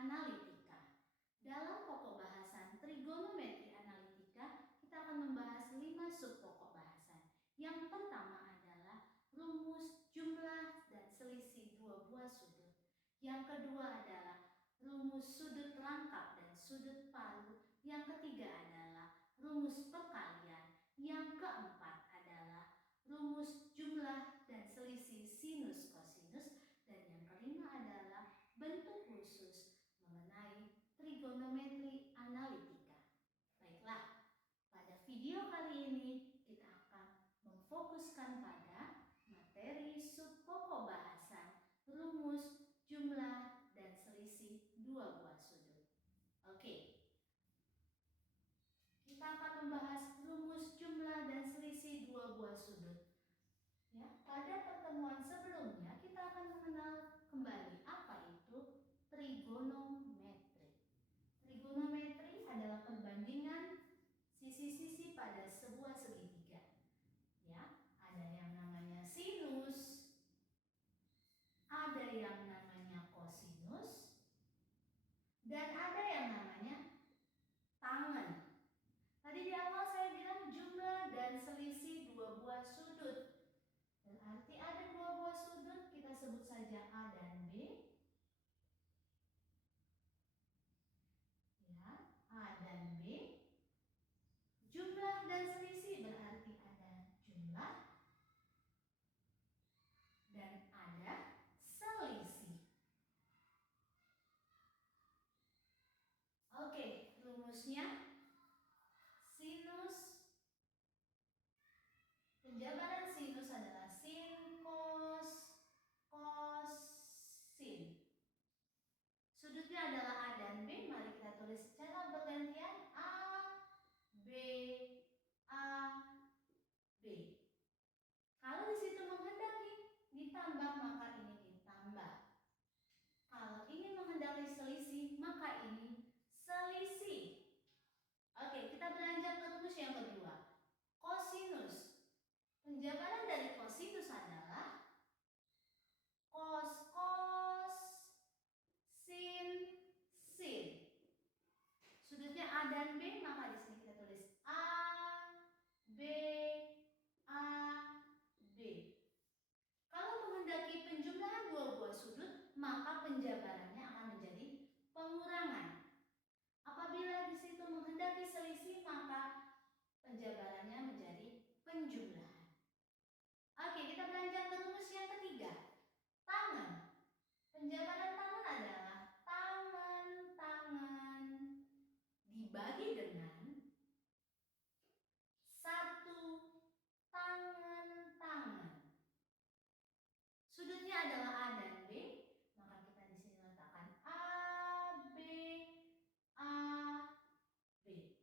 analitika. Dalam pokok bahasan trigonometri analitika, kita akan membahas 5 subpokok bahasan. Yang pertama adalah rumus jumlah dan selisih dua buah sudut. Yang kedua adalah rumus sudut rangkap dan sudut paru. Yang ketiga adalah rumus perkalian. Yang keempat adalah rumus jumlah dan selisih sinus kosinus. Dan yang kelima adalah bentuk khusus mengenai trigonometri analitika. Baiklah, pada video kali ini kita akan memfokuskan pada materi subpokok bahasan rumus jumlah dan selisih dua buah sudut. Oke, kita akan membahas rumus jumlah dan selisih dua buah sudut. Ya, pada pertemuan sebelumnya kita akan mengenal kembali apa itu trigonometri. Trigonometri adalah perbandingan sisi-sisi pada sebuah segitiga. Ya, ada yang namanya sinus, ada yang namanya kosinus, dan ada yang namanya tangen. Tadi di awal saya bilang jumlah dan selisih dua buah sudut. Berarti ada dua buah sudut, kita sebut saja A dan B. Ya, A dan B. Jumlah dan selisih berarti ada jumlah dan ada selisih. Oke, rumusnya sinus. Penjabaran sinus adalah sin, cos, cos, sin. Sudutnya adalah A dan B. Mari kita tulis secara bergantian. A, B, A, B. Kalau di situ menghendaki ditambah, maka ini ditambah. Kalau ini menghendaki selisih, maka ini selisih. Oke, kita beranjak ke rumus yang kedua. Kosinus. Penjabaran dari kosinus adalah cos, cos, sin, sin. Sudutnya A dan B, maka di sini kita tulis A, B, A, B. Kalau menghendaki penjumlahan dua buah sudut, maka penjabarannya akan menjadi pengurangan. Apabila di situ menghendaki selisih, maka penjabarannya menjadi penjumlahan. Oke, kita beranjak ke rumus yang ketiga. Tangen. Penjabaran tangen adalah tangen dibagi dengan satu tangen. Sudutnya adalah A dan B, maka kita di sini letakkan A, B, A, B.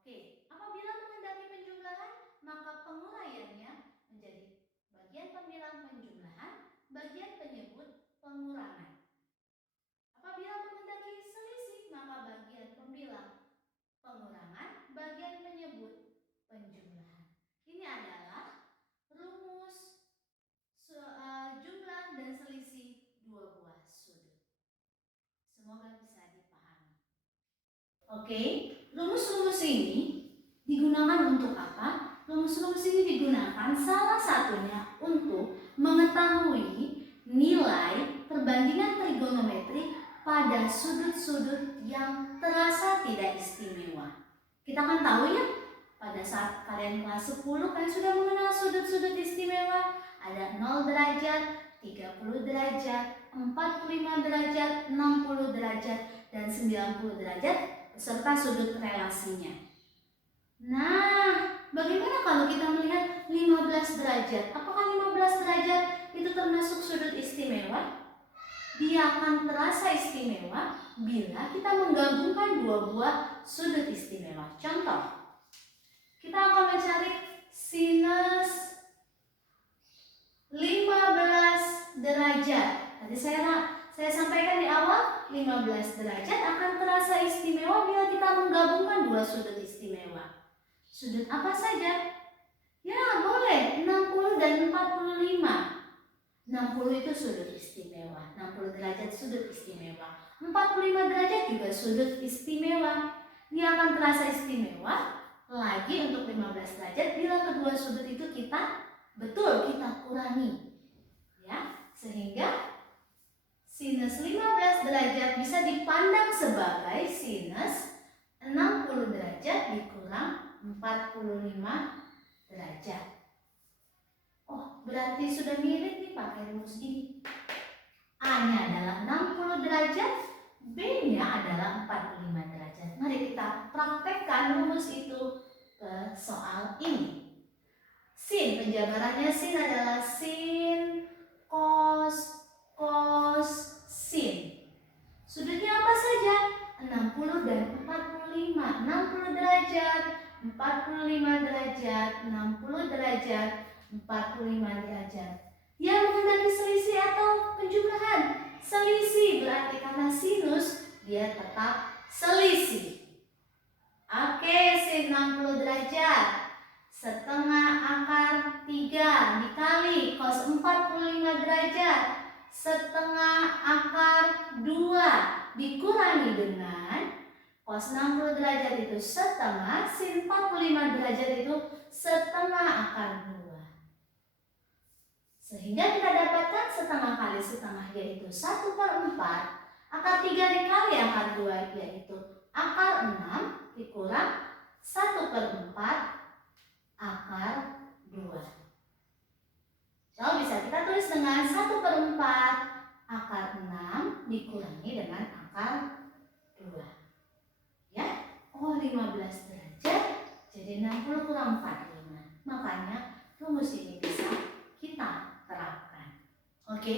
Oke, apabila menghendaki penjumlahan, maka penguraiannya menjadi bagian pembilang penjumlahan, bagian penyebut pengurangan. Apabila menghendaki selisih, maka bagian pembilang pengurangan, bagian penyebut penjumlahan. Ini adalah rumus jumlah dan selisih dua buah sudut. Semoga bisa dipahami. Oke, rumus-rumus ini digunakan untuk apa? Rumus-rumus ini digunakan salah satunya untuk mengetahui nilai perbandingan trigonometri pada sudut-sudut yang terasa tidak istimewa. Kita kan tahu ya, pada saat kalian kelas 10 kalian sudah mengenal sudut-sudut istimewa. Ada 0 derajat, 30 derajat, 45 derajat, 60 derajat, dan 90 derajat beserta sudut relasinya. Nah, bagaimana kalau kita melihat 15 derajat? Apakah 15 derajat itu termasuk sudut istimewa? Dia akan terasa istimewa bila kita menggabungkan dua buah sudut istimewa. Contoh, kita akan mencari sinus 15 derajat. Tadi saya sampaikan di awal, 15 derajat akan terasa istimewa bila kita menggabungkan dua sudut istimewa. Sudut apa saja? Ya, boleh 60 dan 45. 60 itu sudut istimewa, 60 derajat sudut istimewa. 45 derajat juga sudut istimewa. Dia akan terasa istimewa lagi untuk 15 derajat bila kedua sudut itu kita kurangi. Ya, sehingga sinus 15 derajat bisa dipandang sebagai sinus 60 derajat dikurang 45 derajat. Oh, berarti sudah mirip nih pakai rumus ini. A-nya adalah 60 derajat, B-nya adalah 45 derajat. Mari kita praktekkan rumus itu ke soal ini. Sin, penjabarannya sin adalah sin, cos, sin. Sudutnya apa saja? 60 dan 45. 60 derajat, 45 derajat, 60 derajat, 45 derajat. Yang menghendaki selisih atau penjumlahan? Selisih, berarti karena sinus dia tetap selisih. Oke, sin 60 derajat. Setengah akar 3 dikali cos 45 derajat. Setengah akar 2 dikurangi dengan cos 60 derajat itu setengah, sin 45 derajat itu setengah akar 2. Sehingga kita dapatkan setengah kali setengah yaitu 1/4. Akar 3 dikali akar 2 yaitu akar 6 dikurang 1/4 akar 2. So, bisa kita tulis dengan 1/4 akar 6 dikurangi dengan akar 2. Ya, 15 derajat jadi 60 kurang 45. Makanya rumus ini bisa kita terapkan. Oke,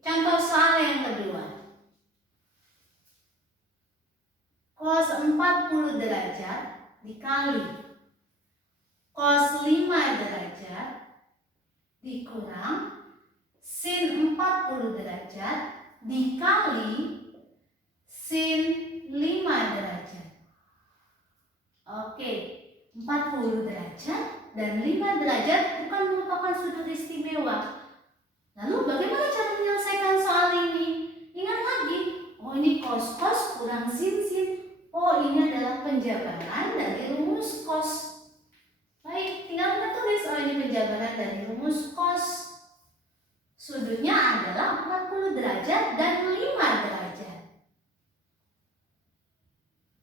contoh soal yang kedua. Cos 40 derajat dikali cos 5 derajat dikurang sin 40 derajat dikali sin 5 derajat. Oke, 40 derajat dan 5 derajat bukan merupakan sudut istimewa. Lalu bagaimana cara menyelesaikan soal ini? Ingat lagi, oh ini cos kurang sin. Oh, ini adalah penjabaran dari rumus cos. Baik, tinggal kita tulis, oh ini penjabaran dari rumus cos. Sudutnya adalah 40 derajat dan 5 derajat.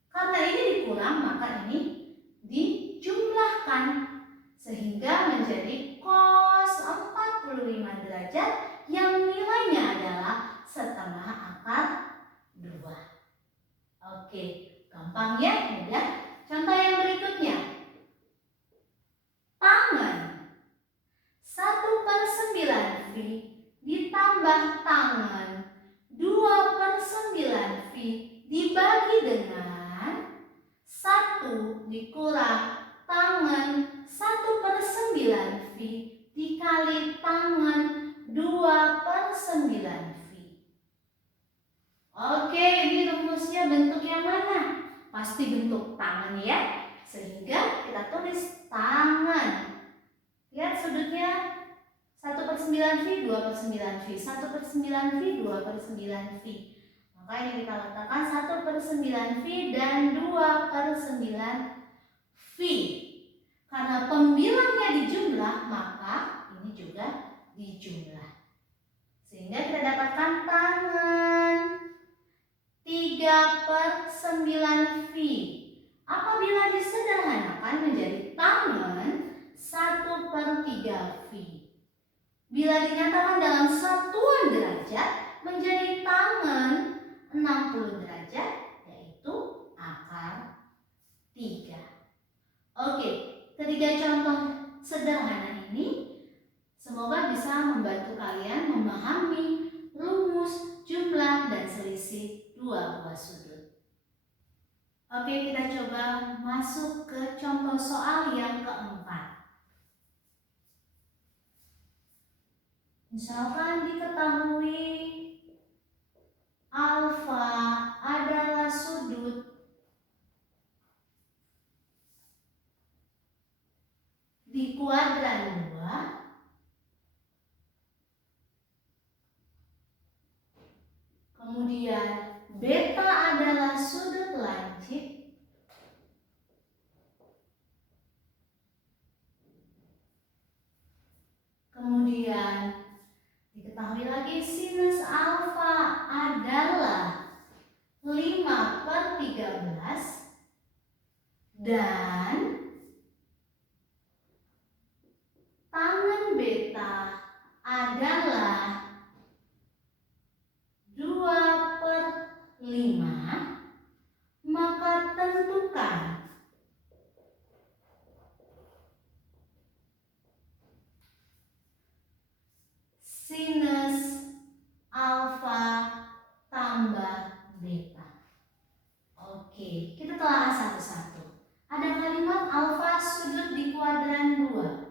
Karena ini dikurang, maka ini dijumlahkan. Sehingga menjadi cos 45 derajat yang nilainya adalah setengah akar 2. Oke, gampang ya, mudah. Contoh yang berikutnya. Tangan 1/9 V ditambah tangan 2/9 V dibagi dengan 1 dikurang tangan 1/9 V dikali tangan 2/9 V. Oke, ini rumusnya bentuk yang mana? Pasti bentuk tangan ya. Sehingga kita tulis tangan. Lihat sudutnya 1/9 V, 2/9 V, 1/9 V, 2/9 V. Maka ini kita letakkan 1/9 V dan 2/9 V. Karena pembilangnya dijumlah, maka ini juga dijumlah. Sehingga kita dapatkan tangan 3/9 V. Apabila disederhanakan menjadi tangan 1/3 V. Bila dinyatakan dalam satuan derajat menjadi tangan 60 derajat, yaitu akar 3. Oke, ketiga contoh sederhana ini semoga bisa membantu kalian memahami rumus, jumlah, dan selisih dua buah sudut. Oke, kita coba masuk ke contoh soal yang keempat. Misalkan diketahui alfa adalah sudut di kuadran 2, kemudian beta adalah sudut lancip. Kemudian diketahui lagi sinus alfa adalah 5/13 dan tangen beta adalah 2/5, maka tentukan sinus alfa tambah beta. Oke, kita telah satu-satu. Ada kalimat alfa sudut di kuadran 2.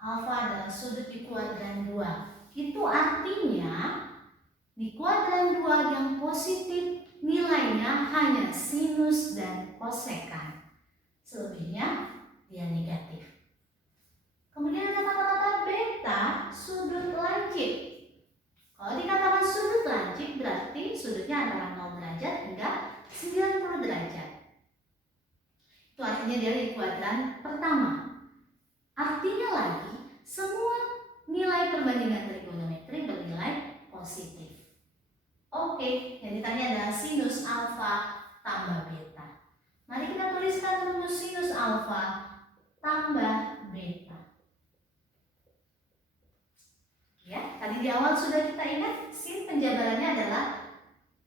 Alfa adalah sudut di kuadran 2. Itu artinya di kuadran 2 yang positif nilainya hanya sinus dan kosekan. Selebihnya dia negatif. Kemudian ada kata-kata beta sudut lancip. Kalau dikatakan sudut lancip berarti sudutnya antara 0 derajat hingga 90 derajat. Itu artinya dia di kuadran pertama. Artinya lagi semua nilai perbandingan trigonometri bernilai positif. Oke, yang ditanya adalah sinus alfa tambah beta. Mari kita tuliskan rumus sinus alfa tambah beta. Ya, tadi di awal sudah kita ingat sin penjabarannya adalah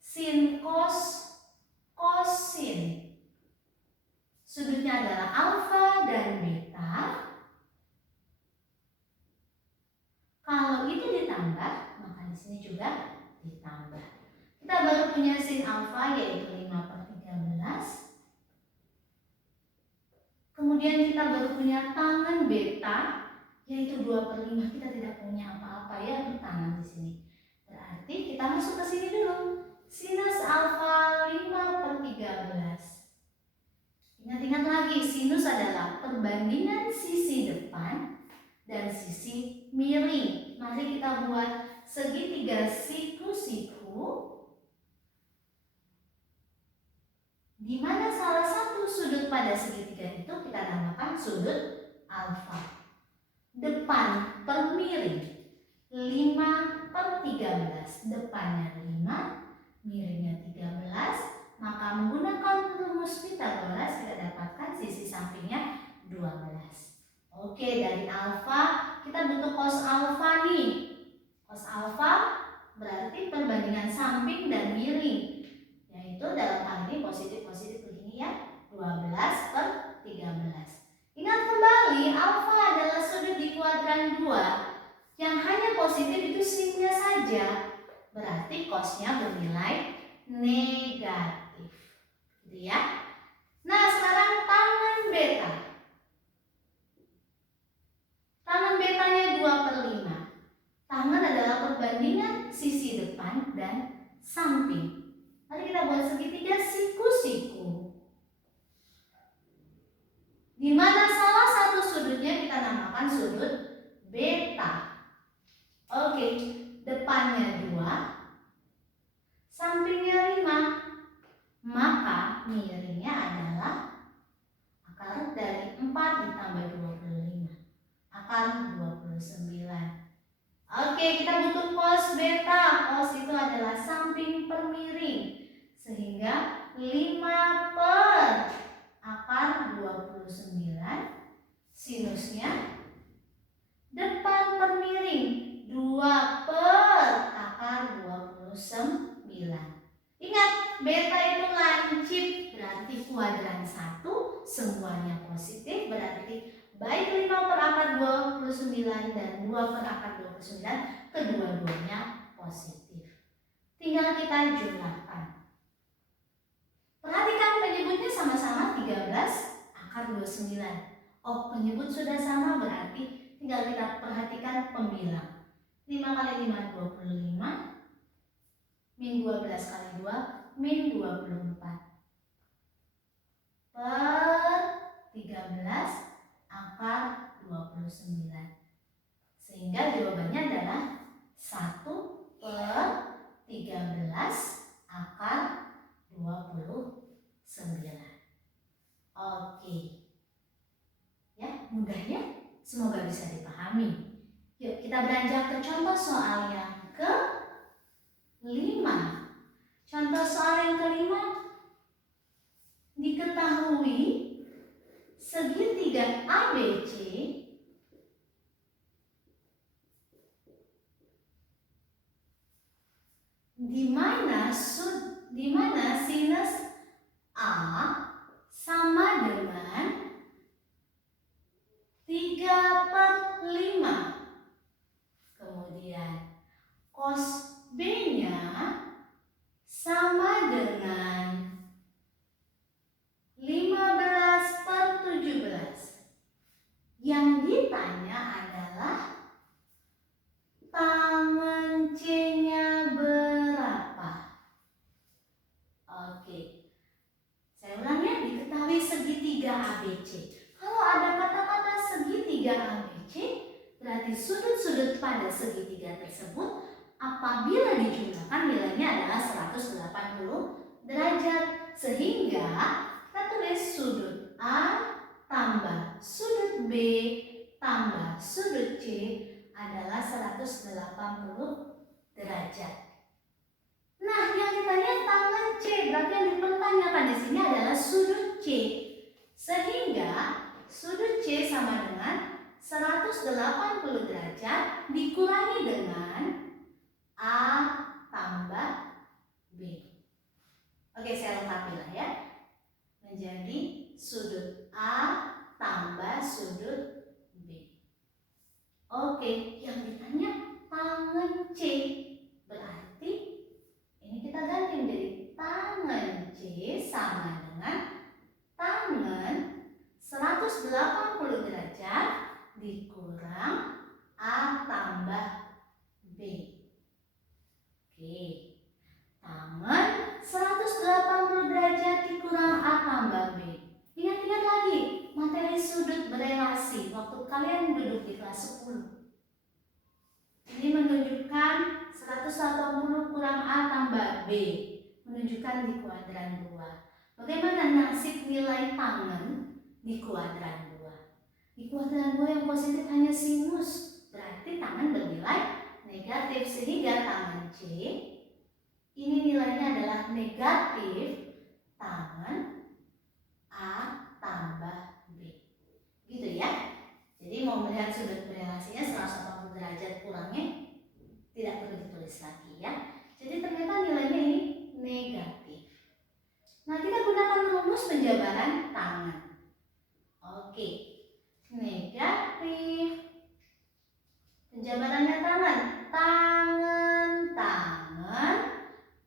sin cos sin. Sudutnya adalah alfa dan beta. Kalau itu ditambah, maka di sini juga ditambah. Kita baru punya sin alfa yaitu 5/13. Kemudian kita baru punya tangen beta yaitu 2/5. Kita tidak punya apa-apa ya untuk tangan di sini. Berarti kita masuk ke sini dulu. Sinus alfa 5/13. Ingat-ingat lagi, sinus adalah perbandingan sisi depan dan sisi miring. Mari kita buat segitiga siku-siku, di mana salah satu sudut pada segitiga itu kita namakan sudut alfa. Depan per miring 5/13. Depannya 5, miringnya 13. Maka menggunakan rumus Pythagoras kita dapatkan sisi sampingnya 12. Oke, dari alfa kita butuh cos alfa nih. Cos alfa berarti perbandingan samping dan miring, yaitu dalam hal ini positif-positif begini ya, 12/13. Ingat kembali, alfa adalah sudut di kuadran 2. Yang hanya positif itu sinnya saja. Berarti cosnya bernilai negatif. Gitu ya. Nah, sekarang tangen beta. Tangen betanya 2/5. Tangen adalah perbandingan sisi depan dan samping. Mari kita buat segitiga siku-siku, di mana salah satu sudutnya kita namakan sudut beta. Oke, depannya 2, sampingnya 5, maka miringnya adalah akar dari 4 ditambah 25, akar 29. Oke, kita butuh cos beta. Cos itu adalah samping per miring, sehingga 5 per akar 29. Sinusnya depan per miring 2 per akar 29. Ingat, beta itu lancip, berarti kuadran 1 semuanya positif, berarti baik 5 per akar 29 dan 2 per akar 29 kedua-duanya positif. Tinggal kita jumlahkan. Perhatikan penyebutnya sama-sama 13 akar 29. Oh, penyebut sudah sama berarti tinggal kita perhatikan pembilang. 5 kali 5 25, min 12 kali 2 min 24 per 13 akar 29. Sehingga jawabannya adalah 1 per 13 akar dipahami. Yuk kita beranjak ke contoh soal yang ke-5. Contoh soal yang ke-5, diketahui segitiga ABC di mana sinus A sama dengan 3/5. Kemudian cos B-nya sama dengan 15/17. Yang ditanya adalah tangen C-nya berapa? Oke. Saya ulang ya, diketahui segitiga ABC. Kalau ada kata-kata segitiga ABC, berarti sudut-sudut pada segitiga tersebut apabila dijumlahkan nilainya adalah 180 derajat. Sehingga kita tulis sudut A tambah sudut B tambah sudut C adalah 180 derajat. Nah, yang ditanya tangen C, berarti yang dipertanyakan di sini adalah sudut C. Sehingga sudut C sama dengan 180 derajat dikurangi dengan A tambah B. Oke, saya lengkapi lah ya. Menjadi sudut A tambah sudut B. Oke, yang ditanya tangen C. Berarti ini kita ganti menjadi tangen C sama dengan tangen 180 derajat dikurang A tambah B. Oke, tangen 180 derajat dikurang A tambah B. Ingat-ingat lagi materi sudut berelasi waktu kalian duduk di kelas 10. Ini menunjukkan 180 kurang A tambah B, menunjukkan di kuadran 2. Bagaimana nasib nilai tangen di kuadran 2? Di kuadran 2 yang positif hanya sinus, berarti tangen bernilai negatif. Sehingga tangen C ini nilainya adalah negatif tangen A tambah B. Gitu ya. Jadi mau melihat sudut berelasinya 180 derajat kurangnya tidak perlu ditulis lagi ya. Jadi ternyata nilainya ini negatif. Nah, kita gunakan rumus penjabaran tangen. Oke, negatif. Penjabarannya tangen. Tangen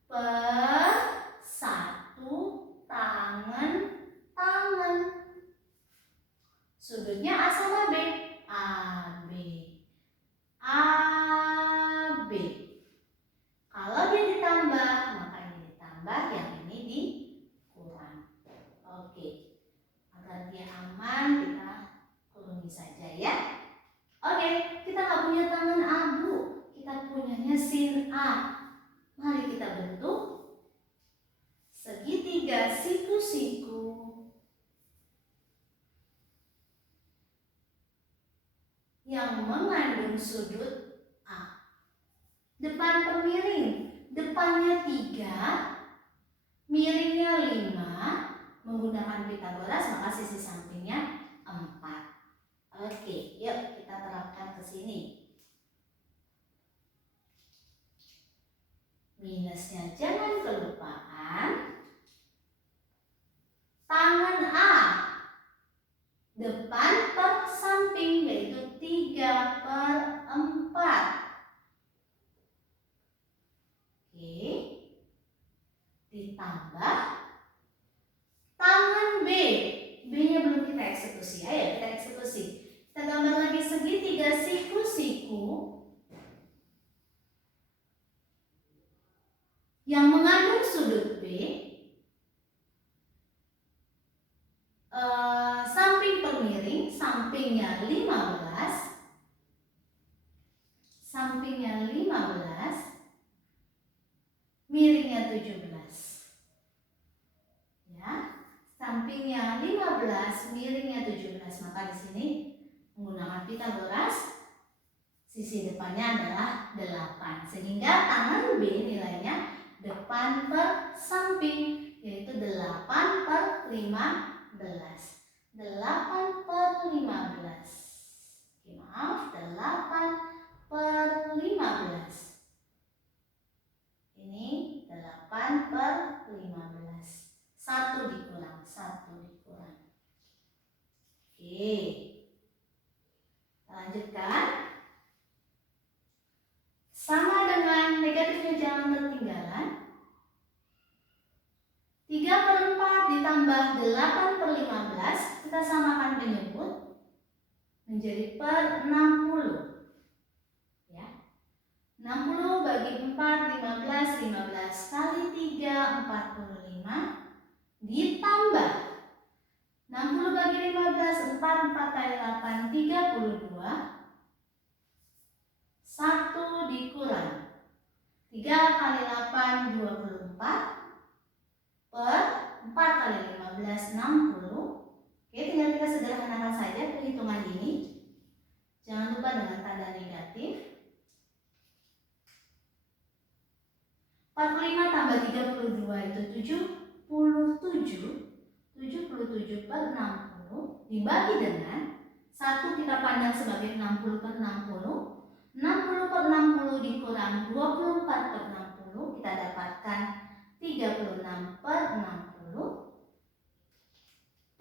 per 1 tangen. Sudutnya A sama B. AB. AB. Kalau dia ditambah, maka ini ditambah, yang ini dikurang. Oke. Agar dia aman, kita kurangi saja ya. Oke, kita nggak punya tangen abu. Kita punyanya sin A. Mari kita bentuk segitiga siku-siku yang mengandung sudut A. Depan pemiring, depannya 3, miringnya 5. Menggunakan Pitagoras maka sisi sampingnya 4. Oke, yuk kita terapkan ke sini. Minusnya jangan kelupaan. Tangen A depan per samping yaitu 3/4. Oke. Ditambah tangen B. B-nya belum kita eksekusi. Ayo kita eksekusi. Kita gambar lagi segitiga siku-siku yang mengandung sudut B. Samping per miring, sampingnya 15. Sampingnya 15. Miringnya 17. Ya. Sampingnya 15, miringnya 17. Maka di sini menggunakan Pitagoras Sisi depannya adalah 8. Sehingga tangan B nilainya depan per samping, yaitu 8 per 15. 8 per 15. Oke, maaf, 8 per 15. Ini 8 per 15. 1 dikurang, 1 dikurang. Oke. Lanjutkan. Sama dengan negatifnya jangan ketinggalan. 3 per 4 ditambah 8 per 15. Kita samakan penyebut menjadi per 60. Ya. 60 bagi 4, 15. 15 kali 3, 45. Ditambah 60 bagi 15, 4 kali 8, 32. 1 dikurang 3 kali 8, 24 per 4 kali 15, 60. Oke, tinggal kita sederhanakan saja perhitungan ini. Jangan lupa dengan tanda negatif. 45 tambah 32 itu 77. 77 per 60 dibagi dengan 1 kita pandang sebagai 60 per 60. 60 per 60 dikurang 24 per 60, kita dapatkan 36 per 60.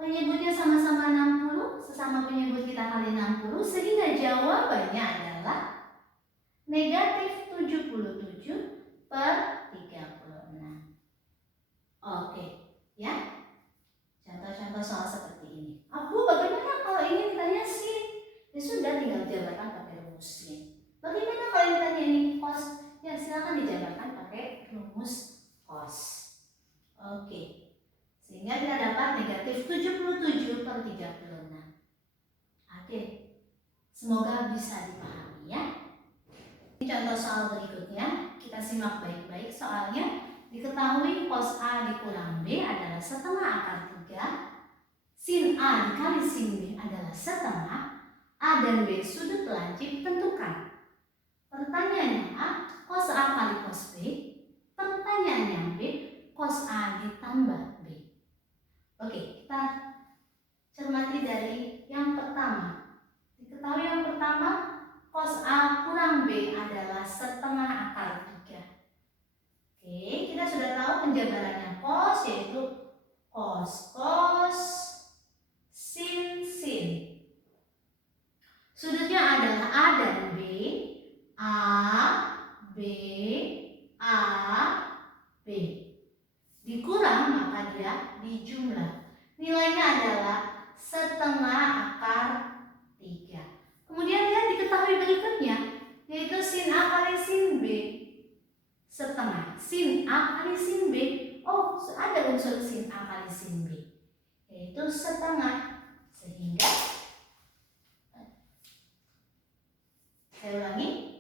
Penyebutnya sama-sama 60, sesama penyebut kita kali 60, sehingga jawabannya adalah negatif 77 per 36. Oke, ya. Contoh-contoh soal seperti ini. Abu, bagaimana kalau ini ditanya sin? Ya sudah, tinggal jabarkan pakai rumus sin. Bagaimana kalau ditanya ini cos? Ya silakan dijabarkan pakai rumus cos. Oke. Sehingga kita dapat negatif 77 per 36. Oke. Semoga bisa dipahami ya. Contoh soal berikutnya, kita simak baik-baik soalnya. Diketahui cos A dikurang B adalah setengah akar 3. Sin A dikali sin B adalah setengah. A dan B sudut lancip tentukan. Pertanyaannya A, cos A kali cos B. Pertanyaannya B, cos A ditambah B. Oke, kita cermati dari yang pertama. Diketahui yang pertama, cos A kurang B adalah setengah akar 3. Oke, kita sudah tahu penjabarannya cos, yaitu cos sin. Sudutnya adalah A dan B. A, B, A, B. Dikurang maka dia dijumlah. Nilainya adalah setengah akar 3. Kemudian lihat diketahui berikutnya, yaitu sin A kali sin B. Setengah. Sin A kali sin B. Oh, ada unsur sin A kali sin B, yaitu setengah. Sehingga, saya ulangi,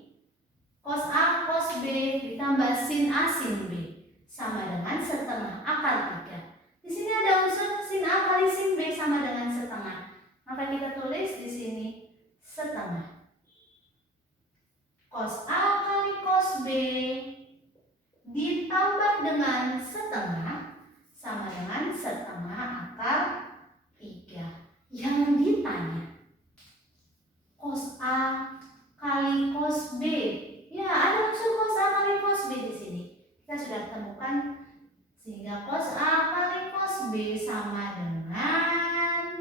cos A cos B ditambah sin A sin B sama dengan setengah akar 3. Di sini ada unsur sin A kali sin B sama dengan setengah. Maka kita tulis di sini setengah. Cos A kali cos B ditambah dengan setengah sama dengan setengah akar 3. Yang ditanya cos A kali cos B. Ya, ada unsur cos A kali cos B di sini. Kita sudah temukan, sehingga cos A kali cos B sama dengan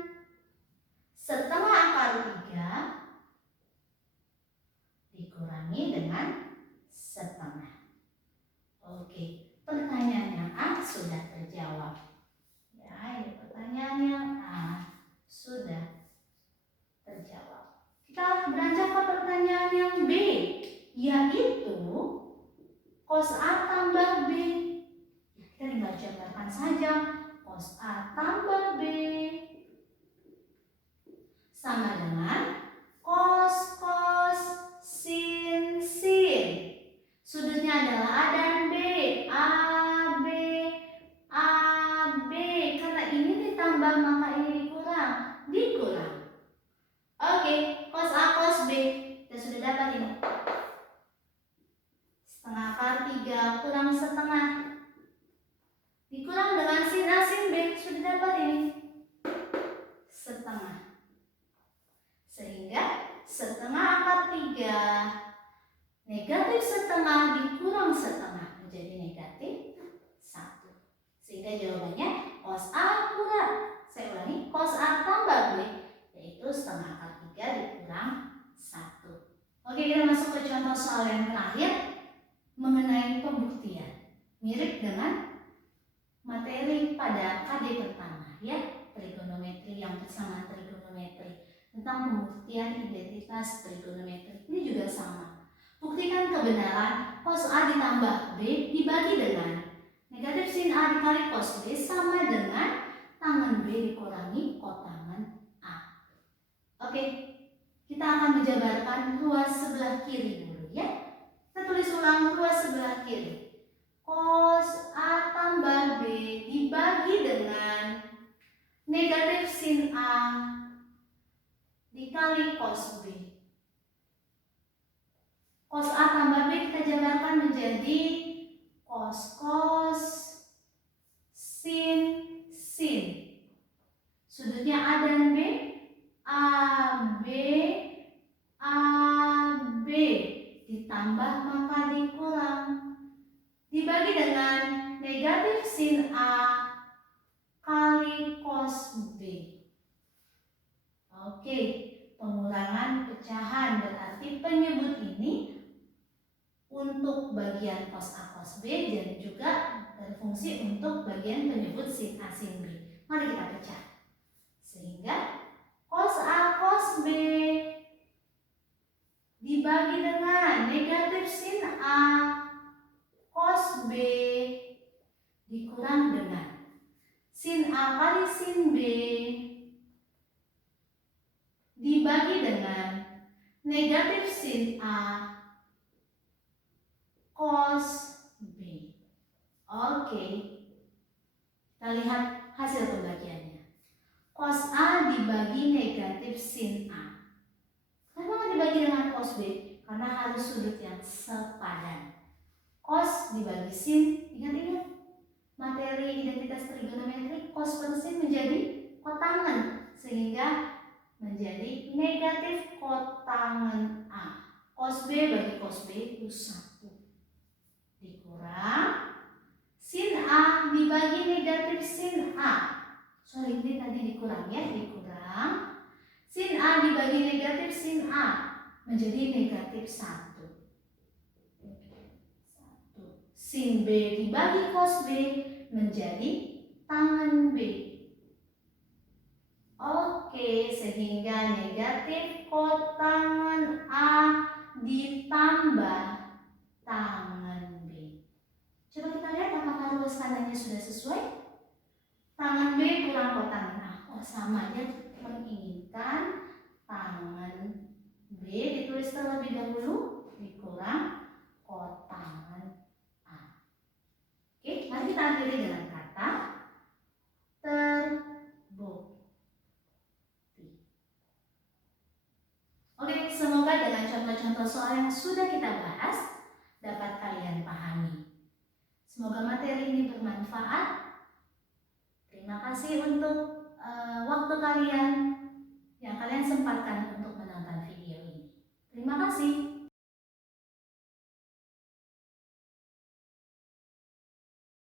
setengah akar 3 dikurangi dengan setengah. Oke, pertanyaan yang A sudah terjawab. Ya, ini pertanyaan yang A sudah terjawab. Kita beranjak ke pertanyaan yang B, yaitu cos A tambah B. Ya, kita tinggal jabarkan saja. Cos A tambah B sama dengan cos sin. Sudutnya adalah A dan B. A, B. Karena ini ditambah maka ini dikurang. Oke, cos A cos B. Kita sudah dapat ini 3 kurang setengah. Dikurang dengan sin A sin B, sudah dapat ini setengah. Sehingga setengah akar 3 negatif setengah dikurang setengah menjadi negatif 1. Sehingga jawabannya cos A kurang. Saya ulangi, cos A tambah B yaitu setengah akar 3 dikurang 1. Oke, kita masuk ke contoh soal yang terakhir mengenai pembuktian. Mirip dengan materi pada KD pertama ya, trigonometri yang bersama trigonometri, tentang pembuktian identitas trigonometri. Ini juga sama. Buktikan kebenaran cos A ditambah B dibagi dengan negatif sin A dikali cos B sama dengan tangan B dikurangi kotangan A. Oke, kita akan menjabarkan ruas sebelah kiri dulu ya. Kita tulis ulang ruas sebelah kiri. Cos A tambah B dibagi dengan negatif sin A dikali cos B. Cos A tambah B kita jabarkan menjadi cos sin sin. Sudutnya A dan B, AB ditambah maka dikurang dibagi dengan negatif sin A kali cos B. Oke, pengurangan pecahan berarti penyebut ini untuk bagian cos A cos B dan juga berfungsi untuk bagian penyebut sin A sin B. Mari kita pecah. Sehingga cos A cos B dibagi dengan negatif sin A cos B dikurang dengan sin A kali sin B dibagi dengan negatif sin A cos B. Oke, kita lihat hasil pembagiannya. Cos A dibagi negatif sin A. Kenapa dibagi dengan cos B? Karena harus sudut yang sepadan. Cos dibagi sin, ingat-ingat materi identitas trigonometri, cos per sin menjadi kotangan sehingga menjadi negatif kotangan A. Cos B bagi cos B itu 1 dikurang sin A dibagi negatif sin A. Sorry, ini tadi dikurang ya, dikurang sin A dibagi negatif sin A menjadi negatif 1. Sin B dibagi cos B menjadi tangan B. Oke, sehingga negatif kotangan A ditambah tangan B. Coba kita lihat apakah ruas kanannya sudah sesuai. Tangan B kurang kotangan A. Oh, sama aja, menginginkan tangan B ditulis terlebih dahulu dikurang kotangan A. Oke, mari kita akhiri dengan kata terbukti. Oke, semoga dengan contoh-contoh soal yang sudah kita bahas dapat kalian pahami. Semoga materi ini bermanfaat. Terima kasih untuk waktu kalian yang kalian sempatkan untuk menonton video ini. Terima kasih.